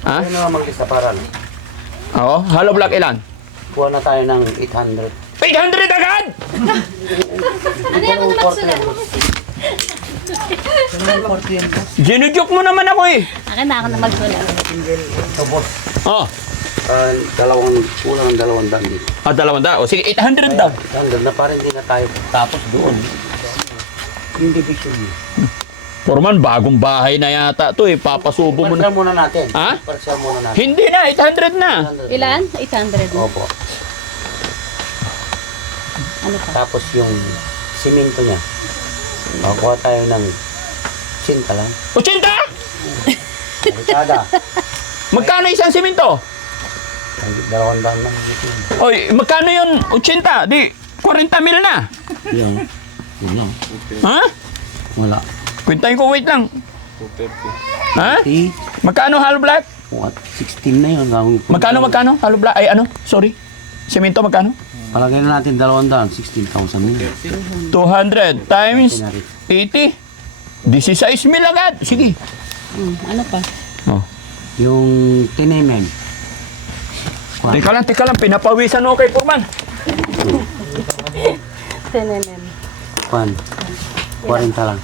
Ha? Ano naman isa parang? Oo, hollow block ilan? Kuha na tayo ng 800. 800 agad! Ano yan mo na magsulat? Ginujoke mo naman ako eh. Akin na ako na magsulat. So, boss, Oh, kulang dalawang daan dito. 200. O sige, 800 daw. Hanggang na parang hindi na tayo tapos doon. Yung division niyo. Foreman, bagong bahay na yata to eh. Papasubo mo na. Parsya muna natin. Ha? Parsya muna natin. Hindi na, 800 na. Ilan? 800. Opo. Ano pa? Tapos yung simento niya. Makuha tayo ng sinta lang. 80? Ricada. Magkano isang simento? Dalawang daan lang dito. Oy, magkano yun? 80? Di, 40 mil na. Yun. Yun lang. Ha? Wala. Kwintahin ko, wait lang. 230. Ha? Eh, Magkano hollow block? what? 16 na yun. Magkano? Hollow block? Ay ano? Sorry. Simento magkano? Palagay na natin dalawang daan. 16,000 mil. 200 times 80. 16 mil agad. Sige. Ano pa? Oh. Yung 10 mm. Teka lang. Pinapawisan ako kay Foreman. 10 mm. Kwan. 40 lang.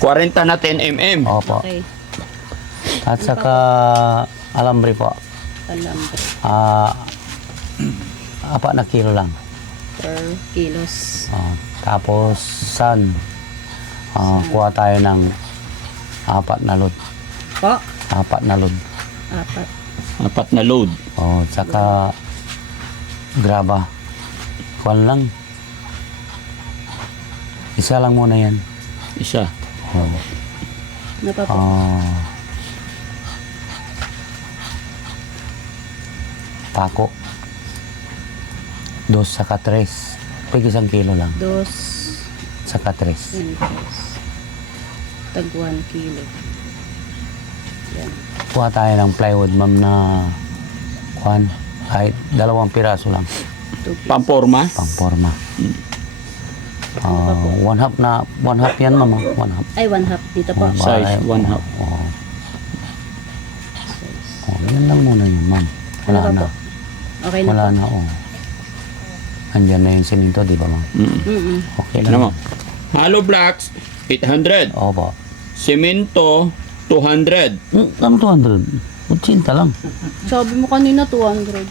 40 na 10 mm. Opo. Okay. At saka alambre po. Alam. 4 na kilo lang. Per kilos. Tapos sun. Kuha tayo ng 4 na load. Po? 4 na load. 4. 4 na load. Tsaka graba. Kwan lang. Isa lang muna yan. Isa. Ano pa po? Pako. 2 saka 3. Pag 1 kilo lang. 2 Saka 3. inches. Tag 1 kilo. Yan. Kuha tayo ng plywood, ma'am, na kwan. Kahit 2 piraso lang. 2 pieces. Pamporma. Pangporma. 1 half yan, ma'am. 1 half. Ay, 1/2 dito po. Size, 1/2. Yan lang muna yun, ma'am. Ano Wala ba na. po? Okay na Wala po. na, Andyan na yung siminto, di ba, ma'am? Mm-mm. Okay Ano lang. mo? Hollow blocks, 800. Opo. Semento, 200. Ano 200? 80 lang. Sabi mo kanina 200.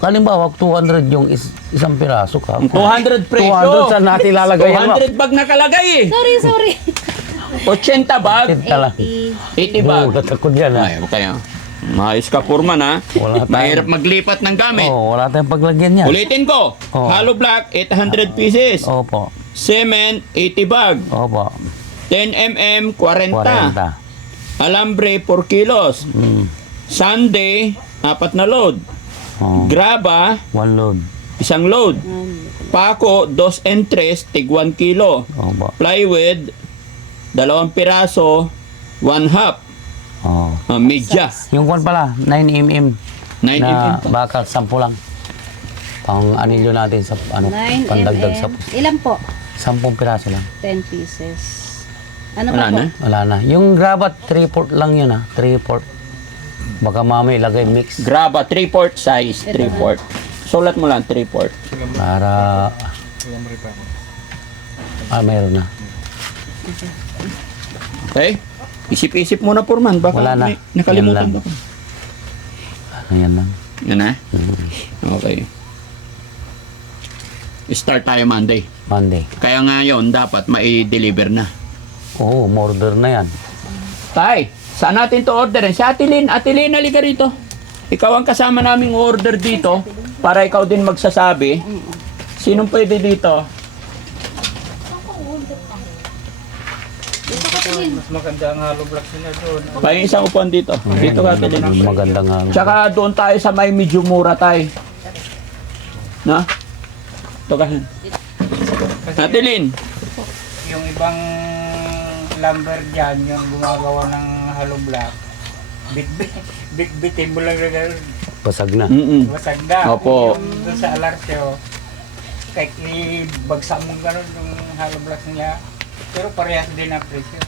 Kalimbawa, 200 yung isang piraso ka. 200 presyo. 200 saan natin lalagay yan, ma'am? 200 bag nakalagay eh. Sorry. 80 bag. 80 lang. 80 bag. Gulat ako dyan, ha? Ay, okay ah. Maayos ka, Foreman ha. Wala tayong- Mahirap maglipat ng gamit. Wala tayong paglagyan yan. Ulitin ko. Oh. Hollow block, 800 pieces. Opo. Cement, 80 bag. Opo. 10 mm, 40. 40. Alambre, 4 kilos. Sunday, 4 na load. Graba, 1 load. 1 load. Pako, 2 and 3, tig 1 kilo. Opo. Plywood, 2 piraso, 1/2. Media, Yung kwan pala, 9 mm. 9 Na mm. baka 10 lang. Pang anilyo natin sa 9 pandagdag sa mm. Ilan po? 10 piraso lang. 10 pieces. Ano Wala pa po? na? Wala na. Yung grabat 3/4 lang yun, 3/4. Baka mamay ilagay mix Graba, 3/4 size, 3/4. Sulat mo lang, 3/4. para mayroon na. Okay? Isip-isip muna, Foreman. Baka Wala na. may nakalimutan Yan ba? Ayan lang. Yan na? Okay. Start tayo Monday. Monday. Kaya ngayon, dapat mai-deliver na. Oo, order na yan. Tay, saan natin to orderin? Si Ate Lynn, halika rito. Ikaw ang kasama naming order dito para ikaw din magsasabi. Sinong pwede dito? Mas maganda ang hollow blocks nila doon. May isang upuan dito. Dito ka, Ate Lynn. Maganda nga. Tsaka doon tayo sa may medyo mura tayo. Na? Ito ka. Ate Lynn. Yung ibang lumber dyan, yung gumagawa ng hollow block, bit-bitin mo lang rin, Pasag na. basag na. Opo. Yung doon sa Alarcio, kahit ibagsak mo gano'n yung hollow blocks niya, pero parehas din ang presyo.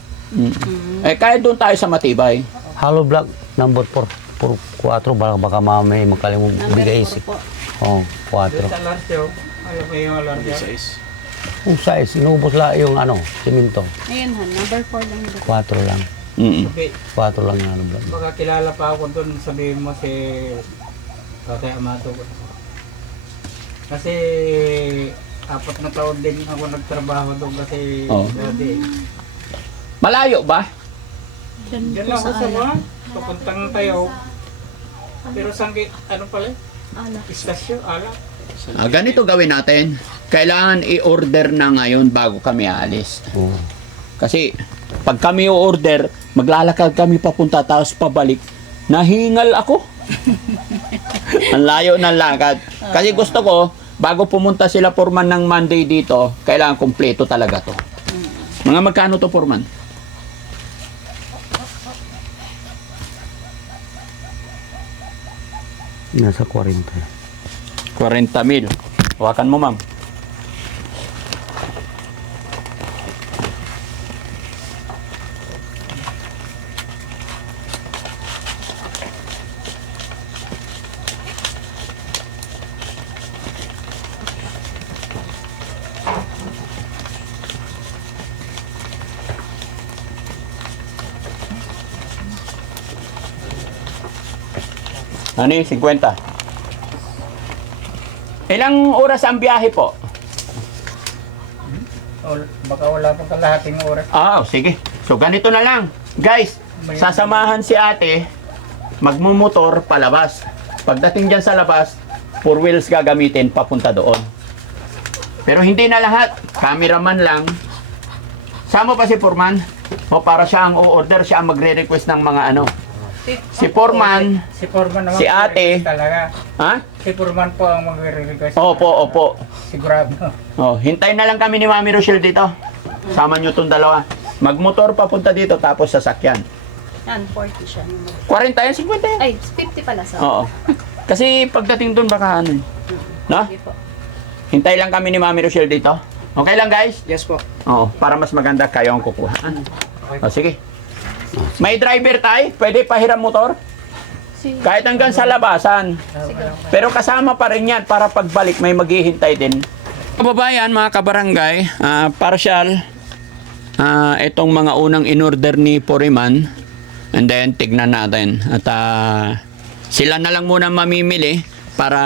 Eh, kaya doon tayo sa matibay. Hollow block number 4. por 4, baka mamay magkalimutan. Number Bigay 4 po. Oh, 4. Sa alaryo, alam mo yung alaryo? Yung size, inubos lang yung siminto. Ayan han, number 4 lang dito. 4 lang. Okay. 4 lang yung Baka kilala pa ako doon, sabihin mo si Tatay Amato. Kasi 4 na taon din ako nagtrabaho doon kasi Oh. dati. Malayo ba? Diyan Diyan po lang sa ako sa ala. mga papuntang tayo. Pero sanggit, ano pala? Ala. Istasyon, ala. Ganito gawin natin. Kailangan i-order na ngayon bago kami aalis. Oo. Kasi pag kami i-order, maglalakad kami papunta tapos pabalik. Nahingal ako. Ang layo ng lakad. Kasi gusto ko, bago pumunta sila Foreman ng Monday dito, kailangan kumpleto talaga to. Mga magkano to Foreman? Nasa 40. 40,000. Hawakan mo, ma'am. Ano yung 50? Ilang oras ang biyahe po? O, baka wala pa kalahating oras. Sige. So, ganito na lang. Guys, sasamahan si ate, magmumotor palabas. Pagdating dyan sa labas, 4 wheels gagamitin papunta doon. Pero hindi na lahat. Cameraman lang. Sama pa si Foreman. O para siya ang o-order, siya ang magre-request ng mga ano. Si Foreman, Si Foreman naman Si ate. talaga. ha? Si Foreman po ang magre-request. Opo. Sigurado. Hintayin na lang kami ni Mami Rochelle dito. Sama nyo itong dalawa. Magmotor papunta dito tapos sasakyan. Yan, 40 siya. 40 yan, 50 yan. Ay, 50 pala sa. Oo. Kasi pagdating doon baka ano. No? Sige po. Hintay lang kami ni Mami Rochelle dito. Okay lang guys? Yes po. Oo, para mas maganda kayo ang kukuha. Sige. May driver tayo? Pwede pahiram motor? Sige. Kahit hanggang sa labasan. Sige. Pero kasama pa rin yan para pagbalik may maghihintay din. Kababayan, mga kabarangay, partial, itong mga unang in-order ni Foreman. And then, tignan natin. At sila na lang muna mamimili para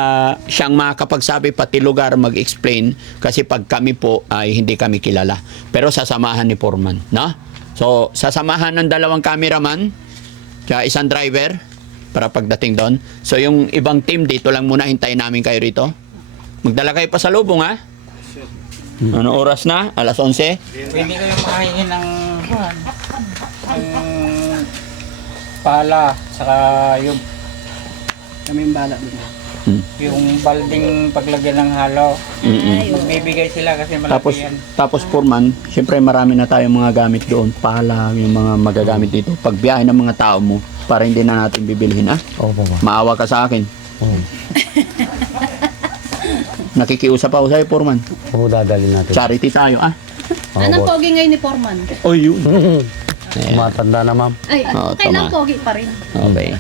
siyang makakapagsabi pati lugar mag-explain. Kasi pag kami po ay hindi kami kilala. Pero sasamahan ni Foreman. No? So, sasamahan ng 2 cameraman, kaya 1 driver para pagdating doon. So, yung ibang team dito lang muna, hintayin namin kayo rito. Magdala kayo pa sa lubong, ha? Ano oras na? Alas 11? Pwede kayo makahingi ng pala, saka yung bala dun. Yung balding paglagyan ng halo. Mm-mm. Magbibigay sila kasi malaki yan. Tapos Foreman, syempre marami na tayong mga gamit doon. Pala, yung mga magagamit dito. Pagbiyahe ng mga tao mo, para hindi na natin bibilhin, ha? Opo ba? Maawa ka sa akin. Oo. Nakikiusap ako sa'yo, Foreman. Oo, dadalhin natin. Charity tayo, ah. Anong pogi ngayon ni Foreman? Oh, yun. Tumatanda na, ma'am. Ay, Oo, kailang tama. pogi pa rin. Okay.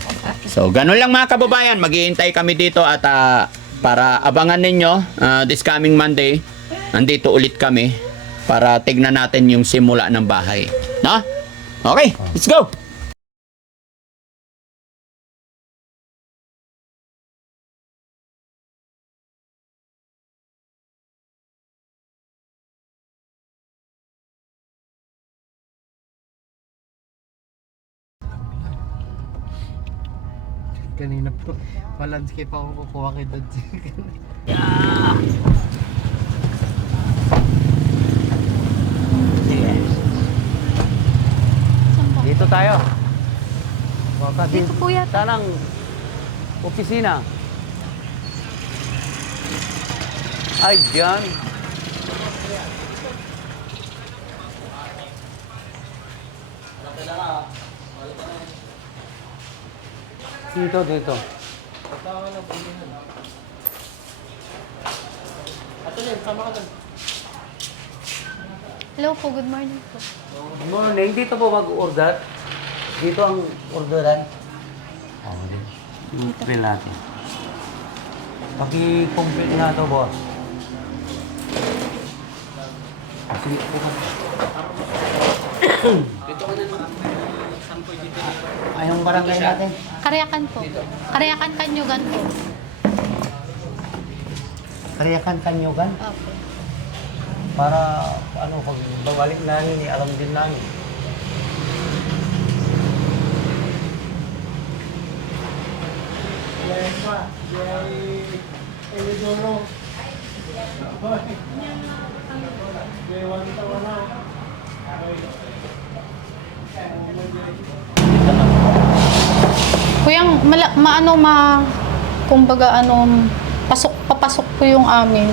So, ganun lang mga kababayan. Maghihintay kami dito at para abangan ninyo this coming Monday, andito ulit kami para tignan natin yung simula ng bahay. No? Okay, let's go! Kanina po, malandscape ako kukuha kay Dad. Dito tayo. Baka Dito po yata. Tanang opisina. Ay, dyan. Dito. Hello po, good morning po. Good morning. Dito po mag-order. Dito ang orderan. Oh, dito. Yung grill natin. Paki-complete nga ito, boss. Kasi, yung barangay natin. Karyakan po. Karyakan Kanyugan po. Kariyakan Kanyugan. Opo. Para, pag babalik namin, alam din namin. Kuya, kumbaga papasok po yung amin.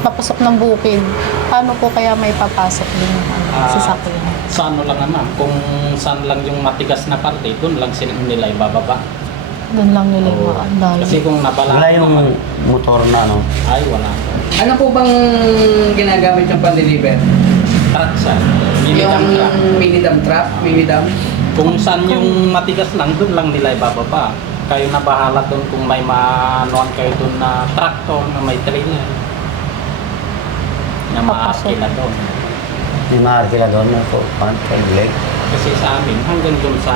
Papasok ng bukid. Paano po kaya may papasok din yung sasakyan? Sa ano lang naman, kung saan lang yung matigas na parte, doon lang nila ibababa. Doon lang nila yung dahil. Kasi kung nabala Wala yung motor na, ay wala. Ano po bang ginagamit yung pan-deliver? Truck siya. Mini dump truck. mini dump truck? Mini dump? Kung saan yung matigas lang, doon lang nila ibababa. Kayo na bahala doon kung may maanuan kayo doon na tractor na may trailer. Na maakila doon. May maarkila doon na po, leg. Kasi sa amin, hanggang doon sa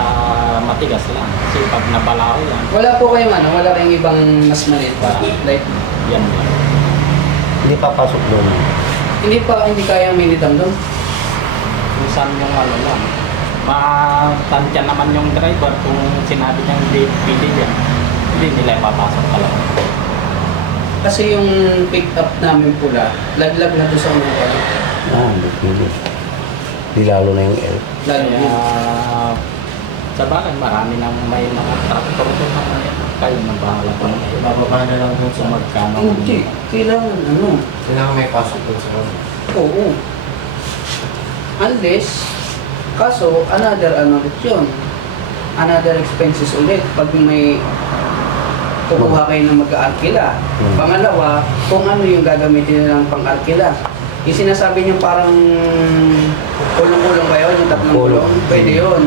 matigas lang. Kasi pag nabalaw yan, Wala po kayong wala kayong ibang mas maliit pa? Like, yan lang. Hindi papasok doon. hindi kaya mini dump doon? Kung saan yung ano lang. Matansya naman yung driver kung sinabi niyang hindi pili yan. Hindi nila ipapasok talaga. Kasi yung pick up namin pula, laglag na to sa mga pala. Hindi pili. Di lalo na yung L. Lalo Kaya yun. sa bagay, marami nang may mga tractor doon na kayo na bahala pa. Bababa na lang dun So sa magkano. Hindi, kailangan Kailangan may pasok dun sa kanya. Oo. Unless, kaso, another ulit yun. Another expenses ulit. Pag may kukuha kayo ng mag-aarkila. Pangalawa, kung ano yung gagamitin nilang pang-arkila. Yung sinasabi niyo parang kulong-kulong kayo, yung tatlong Kulong. kulong, pwede yun.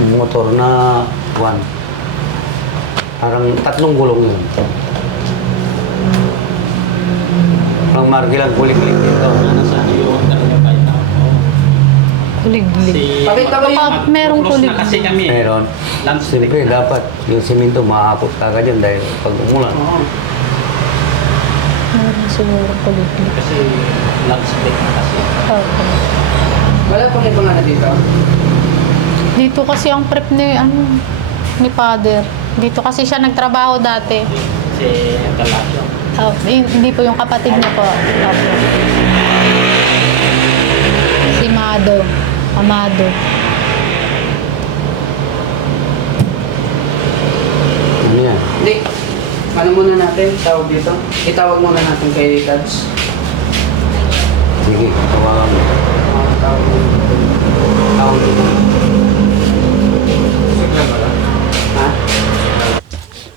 Yung motor na 1. Parang 3 gulong yun. Parang margilang kulik-kulik dito. Ano sa i-order nyo kayo na ako. Kuliglig. Pakita ko yung... Merong Close kulig. na kasi kami. Meron. Landscape. Siyempre, dapat yung simento maakot ka dyan dahil pag umulan. Oo. Meron siguro kuliglig. Kasi landscape na kasi. Opo. Wala pang ibang dito. Dito kasi ang prep ni father. Dito kasi siya nagtrabaho dati. Si Galasio. Hindi po yung kapatid niya po. Opo. Si Amado. Ano yan? Hindi. Ano muna natin? Tawag dito? Itawag muna natin kay Tads. Sige, tawagan mo. Tawag dito. Ha?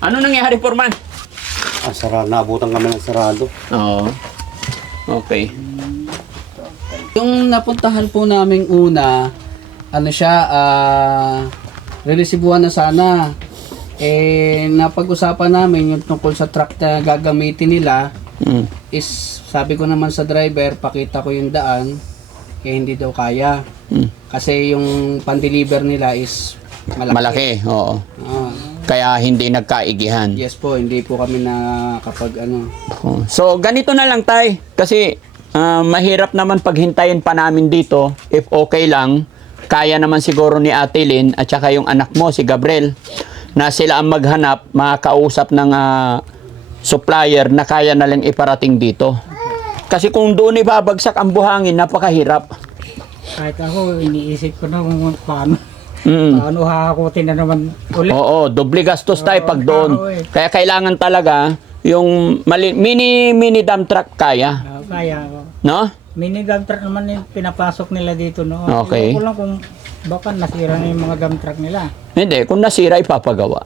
Ano nangyari, Foreman? Sarado. Naabutan kami ng sarado. Oo. Okay. Yung napuntahan po naming una, relisibuhan na sana. Napag-usapan namin yung tungkol sa truck na gagamitin nila Mm. is, sabi ko naman sa driver, pakita ko yung daan, hindi daw kaya. Mm. Kasi yung pan-deliver nila is malaki. Malaki, oo. Ah, Kaya hindi nagkaigihan. yes po, hindi po kami nakapag Oh. So, ganito na lang, tay. Kasi mahirap naman paghintayin pa namin dito. If okay lang, kaya naman siguro ni Ate Lynn at saka yung anak mo, si Gabriel, na sila ang maghanap, makakausap ng supplier na kaya na lang iparating dito. Kasi kung doon ibabagsak ang buhangin, napakahirap. Kahit ako, iniisip ko na kung paano. Mm. Paano hahakutin na naman ulit. Oo, doble gastos tayo pag doon. tao eh. Kaya kailangan talaga yung mini dump truck kaya, Kaya, no? mini dump truck naman yung pinapasok nila dito. No? Okay. Ewan ko lang kung baka nasira na yung mga dump truck nila. Hindi, kung nasira ipapagawa.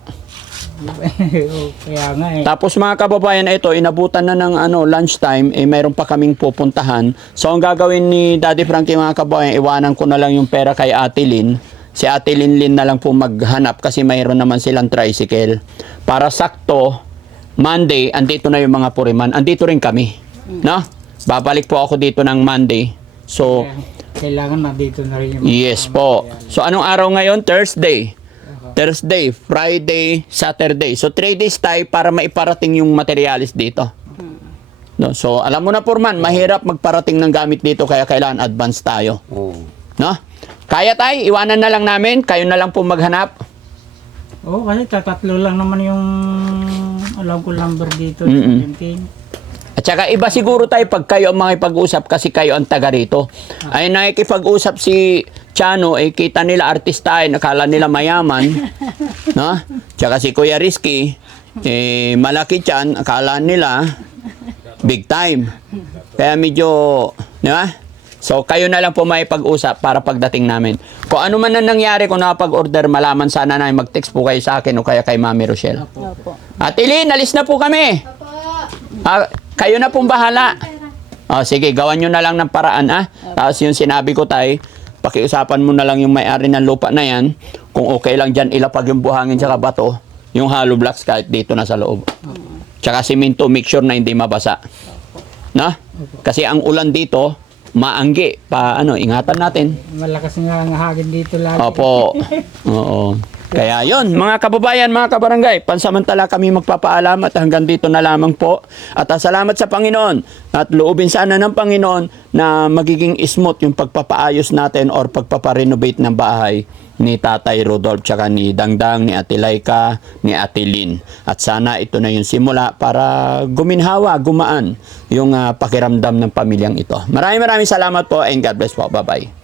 Kaya nga eh. Tapos mga kababayan, ito, inabutan na ng lunchtime, mayroon pa kaming pupuntahan. So, ang gagawin ni Daddy Frankie mga kababayan, iwanan ko na lang yung pera kay Ate Lynn. si Ate Linlin na lang po maghanap kasi mayroon naman silang tricycle. Para sakto, Monday, andito na yung mga puriman. Andito rin kami. No? Babalik po ako dito ng Monday. So, Kailangan nandito na rin yung... yes po. So, anong araw ngayon? Thursday. Thursday, Friday, Saturday. So, 3 days tayo para maiparating yung materialis dito. No? So, alam mo na, Purman, mahirap magparating ng gamit dito kaya kailangan advance tayo. Oo. No? Kaya tayo, iwanan na lang namin. Kayo na lang po maghanap. Oo, kasi tatatlo lang naman yung alam ko number dito. Mm-mm. 17. At saka iba siguro tayo pag kayo ang makipag-usap kasi kayo ang taga rito. Ay nakikipag-usap si Chano, eh kita nila artista ay nakala nila mayaman. No? Tsaka si Kuya Rizky, eh malaki tiyan, akala nila big time. Kaya medyo, di ba? So kayo na lang po makipag-usap para pagdating namin. Kung ano man ang nangyari kung nakapag-order, malaman sana na mag-text po kayo sa akin o kaya kay Mami Rochelle. Opo. Ate Lynn, alis na po kami. Kayo na pong bahala. Sige, gawan nyo na lang ng paraan. Tapos yung sinabi ko tay, pakiusapan mo na lang yung may-ari ng lupa na yan. Kung okay lang dyan, ilapag yung buhangin sa bato, yung hollow blocks kahit dito na sa loob. Tsaka simento, make sure na hindi mabasa. Na? Kasi ang ulan dito, maanggi. Ingatan natin. Malakas nga ang hagin dito lagi. Opo. Oo. Kaya yon, mga kababayan, mga kabarangay, pansamantala kami magpapaalam at hanggang dito na lamang po. At salamat sa Panginoon at loobin sana ng Panginoon na magiging smooth yung pagpapaayos natin or pagpaparenovate ng bahay ni Tatay Rodolph tsaka ni Dangdang, ni Ate Laika, ni Ate Lynn. At sana ito na yung simula para guminhawa, gumaan yung pakiramdam ng pamilyang ito. Maraming salamat po and God bless po. Bye-bye.